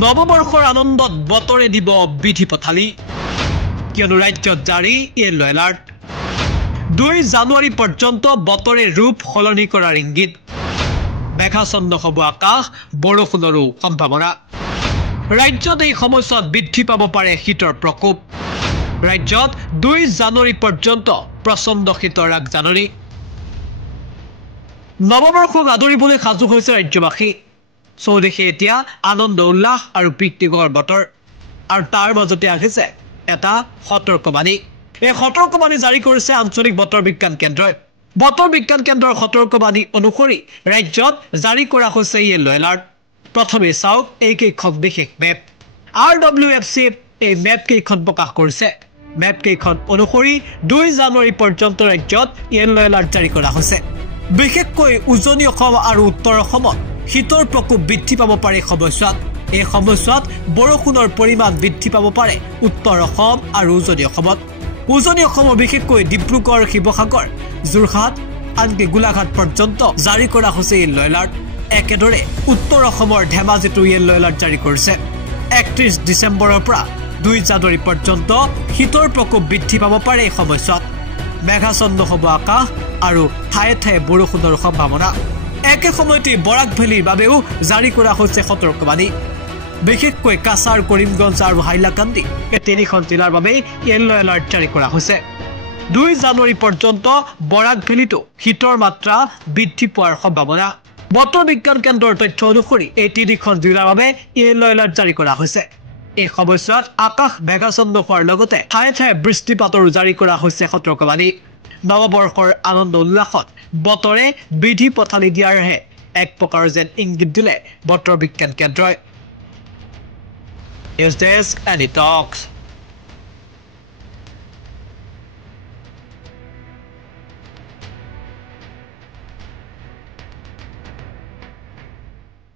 নৱবৰ্ষৰ আনন্দত বতৰে দিব বিধি পথালি কিয়নো ৰাজ্যত জাৰি য়েলো এলাৰ্ট 2 জানুৱাৰী পৰ্যন্ত বতৰে ৰূপ সলনি কৰাৰ ইংগিত মেঘাচ্ছন্ন হ'ব আকাশ বৰষুণৰো সম্ভাৱনা ৰাজ্যত এই সময়ছোৱাত বৃদ্ধি পাব পাৰে শীতৰ প্ৰকোপ ৰাজ্যত 2 জানুৱাৰী পৰ্যন্ত প্ৰচণ্ড শীতৰ আগজাননী নৱবৰ্ষক আদৰিবলৈ সাজু হৈছে ৰাজ্যবাসী চৌদিশে এতিয়া আনন্দ উল্লাস আৰু প্ৰীতিকৰ বতৰ আৰু তাৰ মাজতে আহিছে এটা সতৰ্কবাণী এই সতৰ্কবাণী জাৰি কৰিছে আঞ্চলিক বতৰ বিজ্ঞান কেন্দ্ৰই বতৰ বিজ্ঞান কেন্দ্ৰৰ সতৰ্কবাণী অনুসৰি ৰাজ্যত জাৰি কৰা হৈছে য়েলো এলাৰ্ট প্ৰথমে চাওক এই কেইখন বিশেষ মেপ RWFC এই মেপ কেইখন প্ৰকাশ কৰিছে মেপ কেইখন অনুসৰি 2 জানুৱাৰী পৰ্যন্ত ৰাজ্যত য়েলো এলাৰ্ট জাৰি কৰা হৈছে বিশেষকৈ উজনি অসম আৰু উত্তৰ অসমত শীতৰ প্ৰকোপ বৃদ্ধি পাব পাৰে সময়ছোৱাত এই সময়ছোৱাত বৰষুণৰ পৰিমাণ বৃদ্ধি পাব পাৰে উত্তৰ অসম আৰু উজনি অসমত উজনি অসমৰ বিশেষকৈ ডিব্ৰুগড় শিৱসাগৰ যোৰহাট আনকি গোলাঘাট পৰ্যন্ত জাৰি কৰা হৈছে য়েলো এলাৰ্ট একেদৰে উত্তৰ অসমৰ ধেমাজিতো য়েলো এলাৰ্ট জাৰি কৰিছে 31 ডিচেম্বৰৰ পৰা 2 জানুৱাৰী পৰ্যন্ত শীতৰ প্ৰকোপ বৃদ্ধি পাব পাৰে এই সময়ছোৱাত মেঘাচ্ছন্ন হ'ব আকাশ আৰু ঠায়ে ঠায়ে বৰষুণৰ সম্ভাৱনা একে সময়তে বৰাক ভেলীৰ বাবেও জাৰি কৰা হৈছে সতৰ্কবাণী বিশেষকৈ কাছাৰ কৰিমগঞ্জ আৰু হাইলাকান্দি এই তিনিখন জিলাৰ বাবে য়েলো এলাৰ্ট জাৰি কৰা হৈছে 2 জানুৱাৰী পৰ্যন্ত বৰাক ভেলীতো শীতৰ মাত্ৰা বৃদ্ধি পোৱাৰ সম্ভাৱনা বতৰ বিজ্ঞান কেন্দ্ৰৰ তথ্য অনুসৰি এই তিনিখন জিলাৰ বাবে য়েলো এলাৰ্ট জাৰি কৰা হৈছে এই সময়ছোৱাত আকাশ মেঘাচ্ছন্ন হোৱাৰ লগতে ঠায়ে ঠায়ে বৃষ্টিপাতৰো জাৰি কৰা হৈছে সতৰ্কবাণী নৱবৰ্ষৰ আনন্দ উল্লাসত বতৰে বিধি পথালি দিয়াৰহে এক প্ৰকাৰ যেন ইংগিত দিলে বতৰ বিজ্ঞান কেন্দ্ৰই নিউজ ডেস্ক এনি টক্স